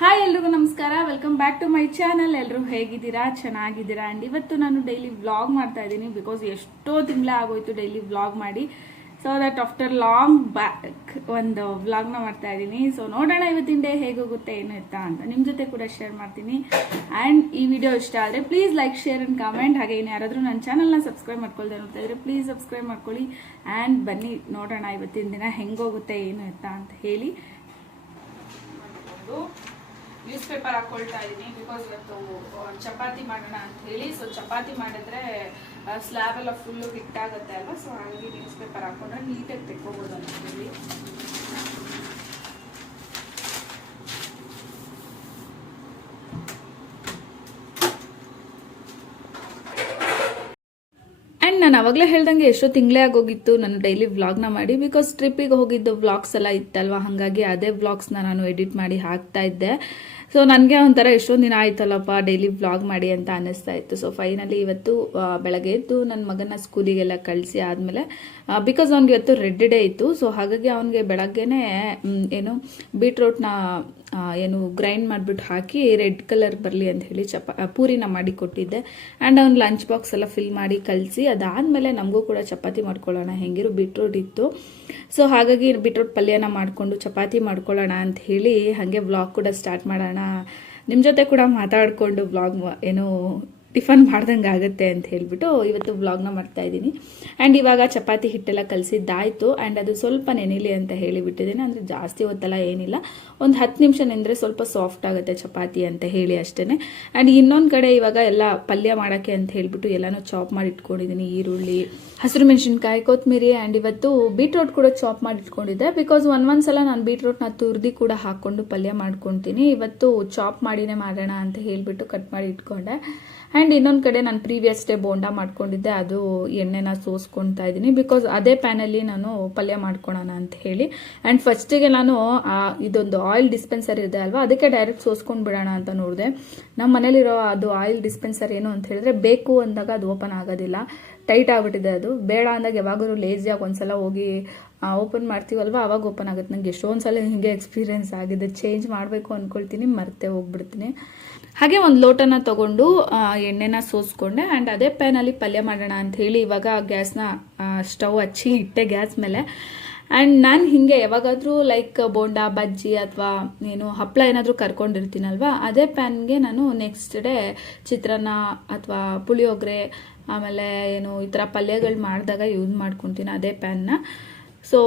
Hi ಎಲ್ರಿಗೂ ನಮಸ್ಕಾರ, welcome back to my channel. ಎಲ್ಲರೂ ಹೇಗಿದ್ದೀರಾ? ಚೆನ್ನಾಗಿದ್ದೀರಾ? ಆ್ಯಂಡ್ ಇವತ್ತು ನಾನು ಡೈಲಿ ವ್ಲಾಗ್ ಮಾಡ್ತಾ ಇದ್ದೀನಿ ಬಿಕಾಸ್ ಎಷ್ಟೋ ತಿಂಗಳೇ ಆಗೋಯ್ತು ಡೈಲಿ ವ್ಲಾಗ್ ಮಾಡಿ. So that after long back ಒಂದು ವ್ಲಾಗ್ನ ಮಾಡ್ತಾ ಇದ್ದೀನಿ. ಸೊ ನೋಡೋಣ ಇವತ್ತಿನ ಡೇ ಹೇಗೋಗುತ್ತೆ ಏನು ಎತ್ತಾ ಅಂತ ನಿಮ್ಮ ಜೊತೆ ಕೂಡ ಶೇರ್ ಮಾಡ್ತೀನಿ. ಆ್ಯಂಡ್ ಈ ವಿಡಿಯೋ ಇಷ್ಟ ಆದರೆ please like, share and comment. ಹಾಗೆ ಇನ್ನು ಯಾರಾದರೂ ನನ್ನ ಚಾನಲ್ನ ಸಬ್ಸ್ಕ್ರೈಬ್ ಮಾಡ್ಕೊಳ್ದೆ ನೋಡ್ತಾ ಇದ್ರೆ ಪ್ಲೀಸ್ ಸಬ್ಸ್ಕ್ರೈಬ್ ಮಾಡ್ಕೊಳ್ಳಿ. ಆ್ಯಂಡ್ ಬನ್ನಿ ನೋಡೋಣ ಇವತ್ತಿನ ದಿನ ಹೆಂಗೋಗುತ್ತೆ ಏನು ಎತ್ತಾ ಅಂತ ಹೇಳಿ. ನ್ಯೂಸ್ ಪೇಪರ್ ಹಾಕೊಳ್ತಾ ಇದ್ದೀನಿ ಬಿಕಾಸ್ ಇವತ್ತು ಚಪಾತಿ ಮಾಡೋಣ ಅಂತ ಹೇಳಿ. ಸೊ ಚಪಾತಿ ಮಾಡಿದ್ರೆ ಸ್ಲ್ಯಾಬ್ ಎಲ್ಲ ಫುಲ್ಲು ಹಿಟ್ಟಾಗುತ್ತೆ ಅಲ್ವಾ, ಸೊ ಹಾಗಾಗಿ ನ್ಯೂಸ್ ಪೇಪರ್ ಹಾಕೊಂಡ್ರೆ ನೀಟಾಗಿ ತೆಕ್ಕೋಬೋದು ಅಂತ ಹೇಳಿ. ಆ್ಯಂಡ್ ನಾನು ಅವಾಗಲೇ ಹೇಳ್ದಂಗೆ ಎಷ್ಟೋ ತಿಂಗಳೇ ಆಗೋಗಿತ್ತು ನಾನು ಡೈಲಿ ವ್ಲಾಗ್ನ ಮಾಡಿ ಬಿಕಾಸ್ ಟ್ರಿಪ್ಪಿಗೆ ಹೋಗಿದ್ದು ವ್ಲಾಗ್ಸ್ ಎಲ್ಲ ಇತ್ತಲ್ವ, ಹಾಗಾಗಿ ಅದೇ ವ್ಲಾಗ್ಸ್ನ ನಾನು ಎಡಿಟ್ ಮಾಡಿ ಹಾಕ್ತಾ ಇದ್ದೆ. ಸೊ ನನಗೆ ಒಂಥರ ಎಷ್ಟೊಂದು ದಿನ ಆಯ್ತಲ್ಲಪ್ಪ ಡೈಲಿ ವ್ಲಾಗ್ ಮಾಡಿ ಅಂತ ಅನ್ನಿಸ್ತಾ ಇತ್ತು. ಸೊ ಫೈನಲಿ ಇವತ್ತು ಬೆಳಗ್ಗೆ ಎದ್ದು ನನ್ನ ಮಗನ ಸ್ಕೂಲಿಗೆಲ್ಲ ಕಳಿಸಿ ಆದಮೇಲೆ ಬಿಕಾಸ್ ಅವ್ನಿಗೆ ಇವತ್ತು ರೆಡ್ ಡೇ ಇತ್ತು. ಸೊ ಹಾಗಾಗಿ ಅವನಿಗೆ ಬೆಳಗ್ಗೆನೇ ಏನು ಬೀಟ್ರೋಟ್ನ ಏನು ಗ್ರೈಂಡ್ ಮಾಡಿಬಿಟ್ಟು ಹಾಕಿ ರೆಡ್ ಕಲರ್ ಬರಲಿ ಅಂತ ಹೇಳಿ ಪೂರಿನ ಮಾಡಿ ಕೊಟ್ಟಿದ್ದೆ. ಆ್ಯಂಡ್ ಅವ್ನು ಲಂಚ್ ಬಾಕ್ಸ್ ಎಲ್ಲ ಫಿಲ್ ಮಾಡಿ ಕಳಿಸಿ ಅದಾದಮೇಲೆ ನಮಗೂ ಕೂಡ ಚಪಾತಿ ಮಾಡ್ಕೊಳ್ಳೋಣ, ಹೆಂಗಿರು ಬೀಟ್ರೋಟ್ ಇತ್ತು. ಸೊ ಹಾಗಾಗಿ ಬೀಟ್ರೋಟ್ ಪಲ್ಯನ ಮಾಡಿಕೊಂಡು ಚಪಾತಿ ಮಾಡ್ಕೊಳ್ಳೋಣ ಅಂತ ಹೇಳಿ ಹಾಗೆ ವ್ಲಾಗ್ ಕೂಡ ಸ್ಟಾರ್ಟ್ ಮಾಡೋಣ, ನಿಮ್ಮ ಜೊತೆ ಕೂಡ ಮಾತಾಡಿಕೊಂಡು ವ್ಲಾಗ್ ಏನು ಟಿಫನ್ ಮಾಡ್ದಂಗೆ ಆಗುತ್ತೆ ಅಂತ ಹೇಳಿಬಿಟ್ಟು ಇವತ್ತು ವ್ಲಾಗ್ನ ಮಾಡ್ತಾ ಇದ್ದೀನಿ. ಆ್ಯಂಡ್ ಇವಾಗ ಚಪಾತಿ ಹಿಟ್ಟೆಲ್ಲ ಕಲಸಿದ್ದಾಯಿತು. ಆ್ಯಂಡ್ ಅದು ಸ್ವಲ್ಪ ನೆನೆಲಿ ಅಂತ ಹೇಳಿಬಿಟ್ಟಿದ್ದೀನಿ. ಅಂದರೆ ಜಾಸ್ತಿ ಹೊತ್ತಲ್ಲ ಏನಿಲ್ಲ, ಒಂದು 10 ನಿಮಿಷ ನೆಂದರೆ ಸ್ವಲ್ಪ ಸಾಫ್ಟ್ ಆಗುತ್ತೆ ಚಪಾತಿ ಅಂತ ಹೇಳಿ ಅಷ್ಟೇ. ಆ್ಯಂಡ್ ಇನ್ನೊಂದು ಕಡೆ ಇವಾಗ ಎಲ್ಲ ಪಲ್ಯ ಮಾಡೋಕ್ಕೆ ಅಂತ ಹೇಳಿಬಿಟ್ಟು ಎಲ್ಲನೂ ಚಾಪ್ ಮಾಡಿ ಇಟ್ಕೊಂಡಿದ್ದೀನಿ. ಈರುಳ್ಳಿ, ಹಸಿರು ಮೆಣಸಿನ್ಕಾಯಿ, ಕೊತ್ತಂಬರಿ. ಆ್ಯಂಡ್ ಇವತ್ತು ಬೀಟ್ರೋಟ್ ಕೂಡ ಚಾಪ್ ಮಾಡಿ ಇಟ್ಕೊಂಡಿದ್ದೆ ಬಿಕಾಸ್ ಒಂದೊಂದ್ಸಲ ನಾನು ಬೀಟ್ರೋಟ್ನ ತುರ್ದಿ ಕೂಡ ಹಾಕ್ಕೊಂಡು ಪಲ್ಯ ಮಾಡ್ಕೊತೀನಿ. ಇವತ್ತು ಚಾಪ್ ಮಾಡಿನೇ ಮಾಡೋಣ ಅಂತ ಹೇಳಿಬಿಟ್ಟು ಕಟ್ ಮಾಡಿ ಇಟ್ಕೊಂಡೆ. ಆ್ಯಂಡ್ ಇನ್ನೊಂದು ಕಡೆ ನಾನು ಪ್ರೀವಿಯಸ್ ಡೇ ಬೋಂಡಾ ಮಾಡ್ಕೊಂಡಿದ್ದೆ, ಅದು ಎಣ್ಣೆನ ಸೋಸ್ಕೊಳ್ತಾ ಇದ್ದೀನಿ ಬಿಕಾಸ್ ಅದೇ ಪ್ಯಾನಲ್ಲಿ ನಾನು ಪಲ್ಯ ಮಾಡ್ಕೊಳೋಣ ಅಂತ ಹೇಳಿ. ಆ್ಯಂಡ್ ಫಸ್ಟಿಗೆ ನಾನು ಇದೊಂದು ಆಯಿಲ್ ಡಿಸ್ಪೆನ್ಸರ್ ಇದೆ ಅಲ್ವಾ, ಅದಕ್ಕೆ ಡೈರೆಕ್ಟ್ ಸೋಸ್ಕೊಂಡು ಬಿಡೋಣ ಅಂತ ನೋಡಿದೆ. ನಮ್ಮ ಮನೇಲಿರೋ ಅದು ಆಯಿಲ್ ಡಿಸ್ಪೆನ್ಸರ್ ಏನು ಅಂತ ಹೇಳಿದ್ರೆ ಬೇಕು ಅಂದಾಗ ಅದು ಓಪನ್ ಆಗೋದಿಲ್ಲ, ಟೈಟ್ ಆಗಿಬಿಟ್ಟಿದೆ. ಅದು ಬೇಡ ಅಂದಾಗ ಯಾವಾಗಲೂ ಲೇಸಿಯಾಗಿ ಒಂದ್ಸಲ ಹೋಗಿ ಓಪನ್ ಮಾಡ್ತೀವಲ್ವ ಅವಾಗ ಓಪನ್ ಆಗುತ್ತೆ. ನನಗೆ ಎಷ್ಟೊಂದು ಸಲ ಹಿಂಗೆ ಎಕ್ಸ್ಪೀರಿಯೆನ್ಸ್ ಆಗಿದೆ. ಚೇಂಜ್ ಮಾಡಬೇಕು ಅಂದ್ಕೊಳ್ತೀನಿ, ಮರ್ತೇ ಹೋಗ್ಬಿಡ್ತೀನಿ. ಹಾಗೆ ಒಂದು ಲೋಟನ ತೊಗೊಂಡು ಎಣ್ಣೆನ ಸೋಸ್ಕೊಂಡೆ. ಆ್ಯಂಡ್ ಅದೇ ಪ್ಯಾನಲ್ಲಿ ಪಲ್ಯ ಮಾಡೋಣ ಅಂತ ಹೇಳಿ ಇವಾಗ ಗ್ಯಾಸ್ನ ಸ್ಟವ್ ಹಚ್ಚಿ ಇಟ್ಟೆ ಗ್ಯಾಸ್ ಮೇಲೆ. ಆ್ಯಂಡ್ ನಾನು ಹಿಂಗೆ ಯಾವಾಗಾದರೂ ಲೈಕ್ ಬೋಂಡಾ, ಬಜ್ಜಿ ಅಥವಾ ಏನು ಹಪ್ಪಳ ಏನಾದರೂ ಕರ್ಕೊಂಡಿರ್ತೀನಲ್ವ, ಅದೇ ಪ್ಯಾನ್ಗೆ ನಾನು ನೆಕ್ಸ್ಟ್ ಡೇ ಚಿತ್ರಾನ್ನ ಅಥವಾ ಪುಳಿಯೋಗರೆ ಆಮೇಲೆ ಏನು ಈ ಥರ ಪಲ್ಯಗಳು ಮಾಡಿದಾಗ ಯೂಸ್ ಮಾಡ್ಕೊತೀನಿ ಅದೇ ಪ್ಯಾನ್ನ. ಸೊ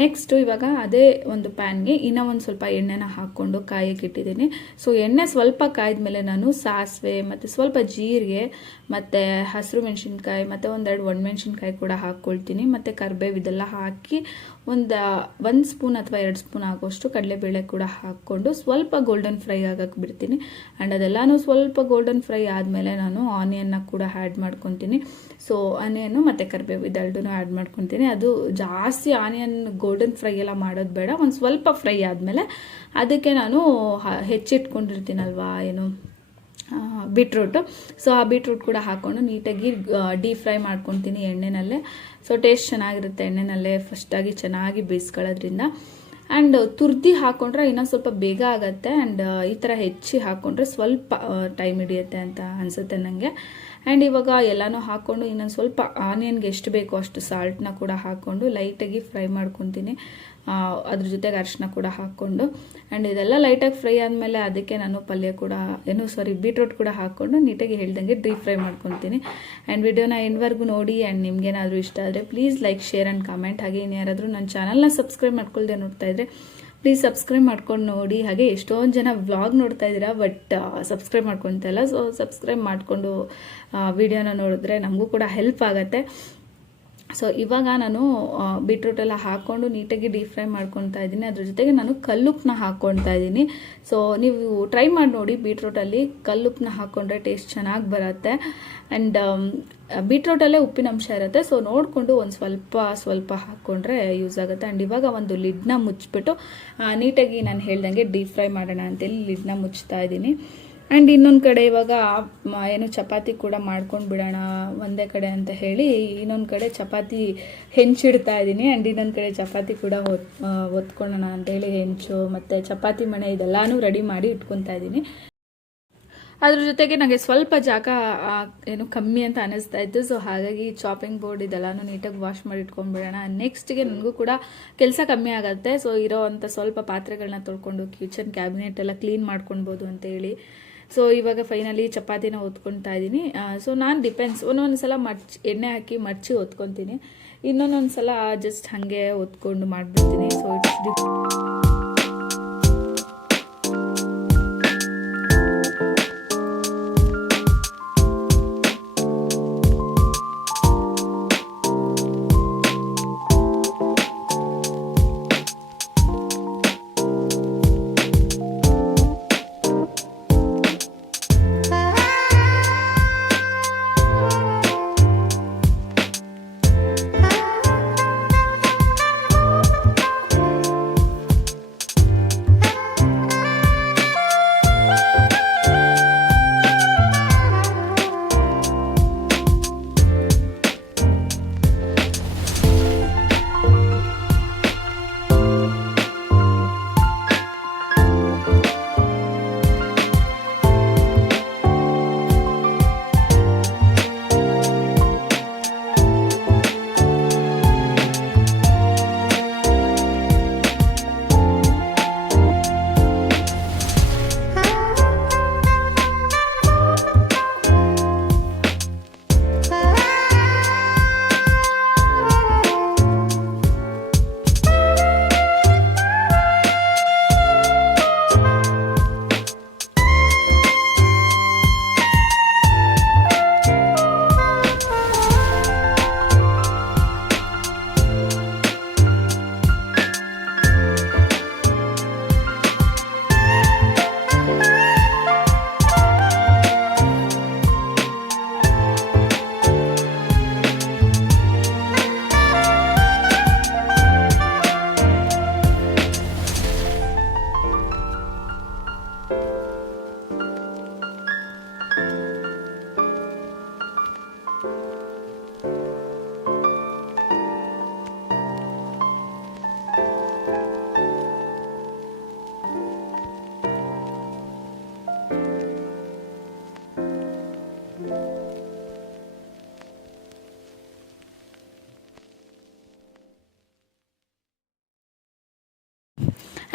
ನೆಕ್ಸ್ಟು ಇವಾಗ ಅದೇ ಒಂದು ಪ್ಯಾನ್ಗೆ ಇನ್ನೂ ಒಂದು ಸ್ವಲ್ಪ ಎಣ್ಣೆನ ಹಾಕ್ಕೊಂಡು ಕಾಯಕ್ಕೆ ಇಟ್ಟಿದ್ದೀನಿ. ಸೊ ಎಣ್ಣೆ ಸ್ವಲ್ಪ ಕಾಯ್ದ್ಮೇಲೆ ನಾನು ಸಾಸಿವೆ ಮತ್ತು ಸ್ವಲ್ಪ ಜೀರಿಗೆ ಮತ್ತು ಹಸಿರು ಮೆಣಸಿನ್ಕಾಯಿ ಮತ್ತು ಒಂದೆರಡು ಒಣಮೆಣ್ಸಿನ್ಕಾಯಿ ಕೂಡ ಹಾಕ್ಕೊಳ್ತೀನಿ. ಮತ್ತು ಕರಿಬೇವು ಇದೆಲ್ಲ ಹಾಕಿ ಒಂದು ಸ್ಪೂನ್ ಅಥವಾ 2 ಸ್ಪೂನ್ ಆಗೋಷ್ಟು ಕಡಲೆಬೇಳೆ ಕೂಡ ಹಾಕ್ಕೊಂಡು ಸ್ವಲ್ಪ ಗೋಲ್ಡನ್ ಫ್ರೈ ಆಗಕ್ಕೆ ಬಿಡ್ತೀನಿ. ಆ್ಯಂಡ್ ಅದೆಲ್ಲನೂ ಸ್ವಲ್ಪ ಗೋಲ್ಡನ್ ಫ್ರೈ ಆದಮೇಲೆ ನಾನು ಆನಿಯನ್ನ ಕೂಡ ಆ್ಯಡ್ ಮಾಡ್ಕೊತೀನಿ. ಸೊ ಆನಿಯನ್ನು ಮತ್ತು ಕರಿಬೇವು ಇದೆರಡೂ ಆ್ಯಡ್ ಮಾಡ್ಕೊತೀನಿ. ಅದು ಜಾಸ್ತಿ ಆನಿಯನ್ ಗೋಲ್ಡನ್ ಫ್ರೈ ಎಲ್ಲ ಮಾಡೋದು ಬೇಡ, ಒಂದು ಸ್ವಲ್ಪ ಫ್ರೈ ಆದಮೇಲೆ ಅದಕ್ಕೆ ನಾನು ಹೆಚ್ಚಿಟ್ಕೊಂಡಿರ್ತೀನಲ್ವಾ ಏನು ಬೀಟ್ರೂಟು, ಸೊ ಆ ಬೀಟ್ರೂಟ್ ಕೂಡ ಹಾಕ್ಕೊಂಡು ನೀಟಾಗಿ ಡೀಪ್ ಫ್ರೈ ಮಾಡ್ಕೊತೀನಿ ಎಣ್ಣೆನಲ್ಲೇ. ಸೊ ಟೇಸ್ಟ್ ಚೆನ್ನಾಗಿರುತ್ತೆ ಎಣ್ಣೆನಲ್ಲೇ ಫಸ್ಟಾಗಿ ಚೆನ್ನಾಗಿ ಬೇಯಿಸ್ಕೊಳ್ಳೋದ್ರಿಂದ. ಆ್ಯಂಡ್ ತುರ್ದಿ ಹಾಕ್ಕೊಂಡ್ರೆ ಇನ್ನೂ ಸ್ವಲ್ಪ ಬೇಗ ಆಗುತ್ತೆ. ಆ್ಯಂಡ್ ಈ ಥರ ಹೆಚ್ಚಿ ಹಾಕ್ಕೊಂಡ್ರೆ ಸ್ವಲ್ಪ ಟೈಮ್ ಹಿಡಿಯುತ್ತೆ ಅಂತ ಅನಿಸುತ್ತೆ ನನಗೆ. ಆ್ಯಂಡ್ ಇವಾಗ ಎಲ್ಲನೂ ಹಾಕ್ಕೊಂಡು ಇನ್ನೊಂದು ಸ್ವಲ್ಪ ಆನಿಯನ್ಗೆ ಎಷ್ಟು ಬೇಕೋ ಅಷ್ಟು ಸಾಲ್ಟ್ನ ಕೂಡ ಹಾಕ್ಕೊಂಡು ಲೈಟಾಗಿ ಫ್ರೈ ಮಾಡ್ಕೊತೀನಿ. ಅದ್ರ ಜೊತೆಗೆ ಅರಿಶಿನ ಕೂಡ ಹಾಕ್ಕೊಂಡು. ಆ್ಯಂಡ್ ಇದೆಲ್ಲ ಲೈಟಾಗಿ ಫ್ರೈ ಆದಮೇಲೆ ಅದಕ್ಕೆ ನಾನು ಪಲ್ಯ ಕೂಡ ಬೀಟ್ರೂಟ್ ಕೂಡ ಹಾಕ್ಕೊಂಡು ನೀಟಾಗಿ ಹೇಳ್ದಂಗೆ ಡೀಪ್ ಫ್ರೈ ಮಾಡ್ಕೊತೀನಿ. ಆ್ಯಂಡ್ ವಿಡಿಯೋನ ಎಂಡ್ವರೆಗೂ ನೋಡಿ. ಆ್ಯಂಡ್ ನಿಮ್ಗೇನಾದರೂ ಇಷ್ಟ ಆದರೆ please like, share and comment. ಹಾಗೆ ಇನ್ನು ಯಾರಾದರೂ ನನ್ನ ಚಾನಲ್ನ ಸಬ್ಸ್ಕ್ರೈಬ್ ಮಾಡ್ಕೊಳ್ದೆ ನೋಡ್ತಾ ಇದ್ರೆ ಪ್ಲೀಸ್ ಸಬ್ಸ್ಕ್ರೈಬ್ ಮಾಡ್ಕೊಂಡು ನೋಡಿ. ಹಾಗೆ ಎಷ್ಟೊಂದು ಜನ ವ್ಲಾಗ್ ನೋಡ್ತಾ ಇದ್ದೀರಾ ಬಟ್ ಸಬ್ಸ್ಕ್ರೈಬ್ ಮಾಡ್ಕೊತಾ ಇಲ್ಲ. ಸೊ ಸಬ್ಸ್ಕ್ರೈಬ್ ಮಾಡಿಕೊಂಡು ವಿಡಿಯೋನ ನೋಡಿದ್ರೆ ನಮಗೂ ಕೂಡ ಹೆಲ್ಪ್ ಆಗುತ್ತೆ. ಸೊ ಇವಾಗ ನಾನು ಬೀಟ್ರೂಟ್ ಎಲ್ಲ ಹಾಕ್ಕೊಂಡು ನೀಟಾಗಿ ಡೀಪ್ ಫ್ರೈ ಮಾಡ್ಕೊತಾ ಇದ್ದೀನಿ. ಅದ್ರ ಜೊತೆಗೆ ನಾನು ಕಲ್ಲುಪ್ಪನ್ನ ಹಾಕ್ಕೊಳ್ತಾ ಇದ್ದೀನಿ. ಸೊ ನೀವು ಟ್ರೈ ಮಾಡಿ ನೋಡಿ, ಬೀಟ್ರೂಟಲ್ಲಿ ಕಲ್ಲುಪ್ಪನ್ನ ಹಾಕ್ಕೊಂಡ್ರೆ ಟೇಸ್ಟ್ ಚೆನ್ನಾಗಿ ಬರುತ್ತೆ. ಆ್ಯಂಡ್ ಬೀಟ್ರೂಟಲ್ಲೇ ಉಪ್ಪಿನ ಅಂಶ ಇರುತ್ತೆ. ಸೊ ನೋಡಿಕೊಂಡು ಒಂದು ಸ್ವಲ್ಪ ಹಾಕ್ಕೊಂಡ್ರೆ ಯೂಸ್ ಆಗುತ್ತೆ. ಆ್ಯಂಡ್ ಇವಾಗ ಒಂದು ಲಿಡ್ನ ಮುಚ್ಚಿಬಿಟ್ಟು ನೀಟಾಗಿ ನಾನು ಹೇಳ್ದಂಗೆ ಡೀಪ್ ಫ್ರೈ ಮಾಡೋಣ ಅಂತೇಳಿ ಲಿಡ್ನ ಮುಚ್ತಾ ಇದ್ದೀನಿ. ಆ್ಯಂಡ್ ಇನ್ನೊಂದು ಕಡೆ ಇವಾಗ ಏನು ಚಪಾತಿ ಕೂಡ ಮಾಡ್ಕೊಂಡು ಬಿಡೋಣ ಒಂದೇ ಕಡೆ ಅಂತ ಹೇಳಿ ಇನ್ನೊಂದು ಕಡೆ ಚಪಾತಿ ಹೆಂಚಿಡ್ತಾ ಇದ್ದೀನಿ. ಆ್ಯಂಡ್ ಇನ್ನೊಂದು ಕಡೆ ಚಪಾತಿ ಕೂಡ ಒತ್ಕೊಳ್ಳೋಣ ಅಂತೇಳಿ ಹೆಂಚು ಮತ್ತು ಚಪಾತಿ ಮಣೆ ಇದೆಲ್ಲನೂ ರೆಡಿ ಮಾಡಿ ಇಟ್ಕೊತಾ ಇದ್ದೀನಿ. ಅದ್ರ ಜೊತೆಗೆ ನನಗೆ ಸ್ವಲ್ಪ ಜಾಗ ಏನು ಕಮ್ಮಿ ಅಂತ ಅನ್ನಿಸ್ತಾ ಇತ್ತು. ಸೊ ಹಾಗಾಗಿ ಚಾಪಿಂಗ್ ಬೋರ್ಡ್ ಇದೆಲ್ಲನೂ ನೀಟಾಗಿ ವಾಶ್ ಮಾಡಿ ಇಟ್ಕೊಂಡ್ಬಿಡೋಣ. ನೆಕ್ಸ್ಟ್ಗೆ ನನಗೂ ಕೂಡ ಕೆಲಸ ಕಮ್ಮಿ ಆಗುತ್ತೆ. ಸೊ ಇರೋ ಅಂಥ ಸ್ವಲ್ಪ ಪಾತ್ರೆಗಳನ್ನ ತೊಳ್ಕೊಂಡು ಕಿಚನ್ ಕ್ಯಾಬಿನೆಟ್ ಎಲ್ಲ ಕ್ಲೀನ್ ಮಾಡ್ಕೊಳ್ಬೋದು ಅಂತೇಳಿ. ಸೊ ಇವಾಗ ಫೈನಲಿ ಚಪಾತಿನ ಒತ್ಕೊತಾ ಇದ್ದೀನಿ. ಸೊ ನಾನು ಡಿಪೆಂಡ್ಸ್ ಒಂದೊಂದು ಸಲ ಎಣ್ಣೆ ಹಾಕಿ ಮಡ್ಚಿ ಒತ್ಕೊತೀನಿ, ಇನ್ನೊಂದೊಂದು ಸಲ ಜಸ್ಟ್ ಹಾಗೆ ಒತ್ಕೊಂಡು ಮಾಡಿಬಿಡ್ತೀನಿ. ಸೊ ಇಟ್ಸ್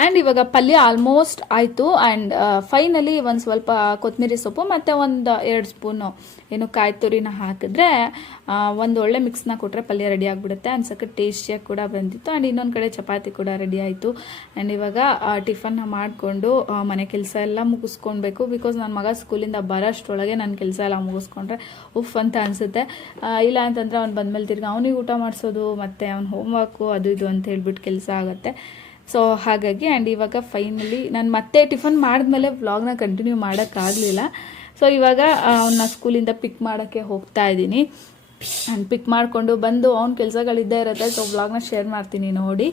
ಆ್ಯಂಡ್ ಇವಾಗ ಪಲ್ಯ ಆಲ್ಮೋಸ್ಟ್ ಆಯಿತು. ಆ್ಯಂಡ್ ಫೈನಲಿ ಒಂದು ಸ್ವಲ್ಪ ಕೊತ್ತಂಬರಿ ಸೊಪ್ಪು ಮತ್ತು ಒಂದು 2 ಸ್ಪೂನು ಏನು ಕಾಯಿ ತುರಿನ ಹಾಕಿದ್ರೆ ಒಂದು ಒಳ್ಳೆ ಮಿಕ್ಸ್ನ ಕೊಟ್ಟರೆ ಪಲ್ಯ ರೆಡಿ ಆಗಿಬಿಡುತ್ತೆ. ಆ್ಯಂಡ್ ಸಖತ್ ಟೇಸ್ಟಿಯಾಗಿ ಕೂಡ ಬಂದಿತ್ತು. ಆ್ಯಂಡ್ ಇನ್ನೊಂದು ಕಡೆ ಚಪಾತಿ ಕೂಡ ರೆಡಿ ಆಯಿತು. ಆ್ಯಂಡ್ ಇವಾಗ ಟಿಫನ್ನ ಮಾಡಿಕೊಂಡು ಮನೆ ಕೆಲಸ ಎಲ್ಲ ಮುಗಿಸ್ಕೊಳ್ಬೇಕು. ಬಿಕಾಸ್ ನನ್ನ ಮಗ ಸ್ಕೂಲಿಂದ ಬರೋಷ್ಟರೊಳಗೆ ನನ್ನ ಕೆಲಸ ಎಲ್ಲ ಮುಗಿಸ್ಕೊಂಡ್ರೆ ಉಫ್ ಅಂತ ಅನಿಸುತ್ತೆ. ಇಲ್ಲ ಅಂತಂದರೆ ಅವ್ನು ಬಂದಮೇಲೆ ತಿರ್ಗಿ ಅವನಿಗೆ ಊಟ ಮಾಡಿಸೋದು ಮತ್ತು ಅವ್ನ ಹೋಮ್ವರ್ಕು ಅದು ಇದು ಅಂತ ಹೇಳ್ಬಿಟ್ಟು ಕೆಲಸ ಆಗುತ್ತೆ. ಸೊ ಹಾಗಾಗಿ ಆ್ಯಂಡ್ ಇವಾಗ ಫೈನಲಿ ನಾನು ಮತ್ತೆ ಟಿಫನ್ ಮಾಡಿದ್ಮೇಲೆ ವ್ಲಾಗ್ನ ಕಂಟಿನ್ಯೂ ಮಾಡೋಕ್ಕಾಗಲಿಲ್ಲ. ಸೊ ಇವಾಗ ಅವನ್ನ ಸ್ಕೂಲಿಂದ ಪಿಕ್ ಮಾಡೋಕ್ಕೆ ಹೋಗ್ತಾ ಇದ್ದೀನಿ. ಆ್ಯಂಡ್ ಪಿಕ್ ಮಾಡಿಕೊಂಡು ಬಂದು ಅವ್ನ ಕೆಲಸಗಳಿದ್ದೇ ಇರುತ್ತೆ. ಸೊ ವ್ಲಾಗ್ನ ಶೇರ್ ಮಾಡ್ತೀನಿ ನೋಡಿ.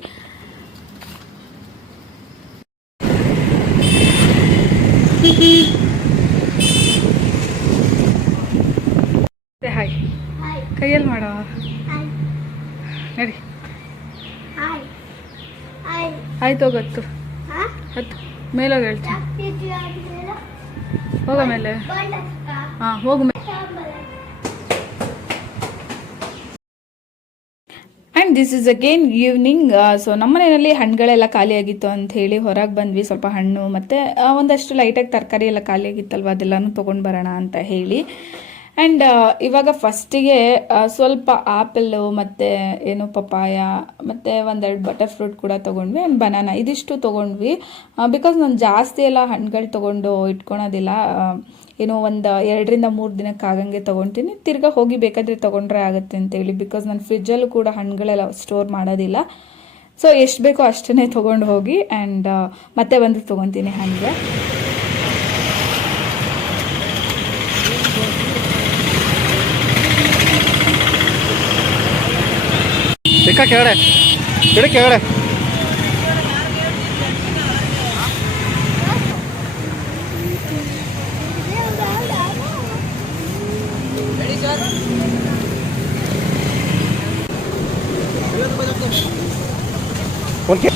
ಹಾಯ್ ಕೈಯಲ್ಲಿ ಮಾಡೋ ನಡಿ. ಆಯ್ತು ಹೋಗತ್ತು ಹತ್ತು ಮೇಲೋಗಿ ಹೇಳ್ತೀನಿ. ಹೋಗ ಮೇಲೆ ಹಾಂ ಹೋಗ. And this is again evening. So ನಮ್ಮ ಮನೆಯಲ್ಲಿ ಹಣ್ಣುಗಳೆಲ್ಲ ಖಾಲಿಯಾಗಿತ್ತು ಅಂತ ಹೇಳಿ ಹೊರಗೆ ಬಂದ್ವಿ. ಸ್ವಲ್ಪ ಹಣ್ಣು ಮತ್ತು ಒಂದಷ್ಟು ಲೈಟಾಗಿ ತರಕಾರಿ ಎಲ್ಲ ಖಾಲಿಯಾಗಿತ್ತಲ್ವ, ಅದೆಲ್ಲನೂ ತೊಗೊಂಡು ಬರೋಣ ಅಂತ ಹೇಳಿ. ಆ್ಯಂಡ್ ಇವಾಗ ಫಸ್ಟಿಗೆ ಸ್ವಲ್ಪ ಆ್ಯಪಲ್ಲು ಮತ್ತು ಏನು ಪಪಾಯ ಮತ್ತು 1-2 ಬಟರ್ ಫ್ರೂಟ್ ಕೂಡ ತೊಗೊಂಡ್ವಿ. ಆ್ಯಂಡ್ ಬನಾನಾ ಇದಿಷ್ಟು ತೊಗೊಂಡ್ವಿ. ಬಿಕಾಸ್ ನಾನು ಜಾಸ್ತಿ ಎಲ್ಲ ಹಣ್ಣುಗಳು ತೊಗೊಂಡು ಇಟ್ಕೊಳೋದಿಲ್ಲ. ಏನೋ ಒಂದು 2-3 ದಿನಕ್ಕೆ ಆಗಂಗೆ ತೊಗೊತೀನಿ. ತಿರ್ಗಾ ಹೋಗಿ ಬೇಕಾದರೆ ತೊಗೊಂಡ್ರೆ ಆಗುತ್ತೆ ಅಂತೇಳಿ. ಬಿಕಾಸ್ ನಾನು ಫ್ರಿಜ್ಜಲ್ಲೂ ಕೂಡ ಹಣ್ಣುಗಳೆಲ್ಲ ಸ್ಟೋರ್ ಮಾಡೋದಿಲ್ಲ. ಸೊ ಎಷ್ಟು ಬೇಕೋ ಅಷ್ಟನ್ನೇ ತೊಗೊಂಡು ಹೋಗಿ ಆ್ಯಂಡ್ ಮತ್ತೆ ಬಂದು ತೊಗೊತೀನಿ ಹಂಗೆ. ಕೆಳಗಡೆ ಕೆಳಗಡೆ ಓಕೆ.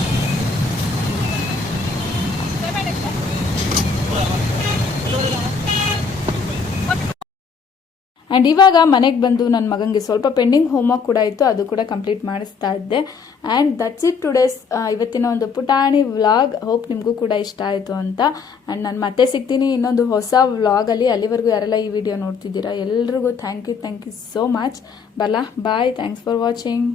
ಆ್ಯಂಡ್ ಇವಾಗ ಮನೆಗೆ ಬಂದು ನನ್ನ ಮಗನಿಗೆ ಸ್ವಲ್ಪ ಪೆಂಡಿಂಗ್ ಹೋಮ್ವರ್ಕ್ ಕೂಡ ಇತ್ತು, ಅದು ಕೂಡ ಕಂಪ್ಲೀಟ್ ಮಾಡಿಸ್ತಾ ಇದ್ದೆ. ಆ್ಯಂಡ್ ದಟ್ಸ್ ಇಟ್ ಟುಡೇಸ್ ಇವತ್ತಿನ ಒಂದು ಪುಟಾಣಿ ವ್ಲಾಗ್. ಹೋಪ್ ನಿಮಗೂ ಕೂಡ ಇಷ್ಟ ಆಯಿತು ಅಂತ. ಆ್ಯಂಡ್ ನಾನು ಮತ್ತೆ ಸಿಗ್ತೀನಿ ಇನ್ನೊಂದು ಹೊಸ ವ್ಲಾಗಲ್ಲಿ. ಅಲ್ಲಿವರೆಗೂ ಯಾರೆಲ್ಲ ಈ ವಿಡಿಯೋ ನೋಡ್ತಿದ್ದೀರಾ ಎಲ್ರಿಗೂ thank you so much. Bye. Thanks for watching.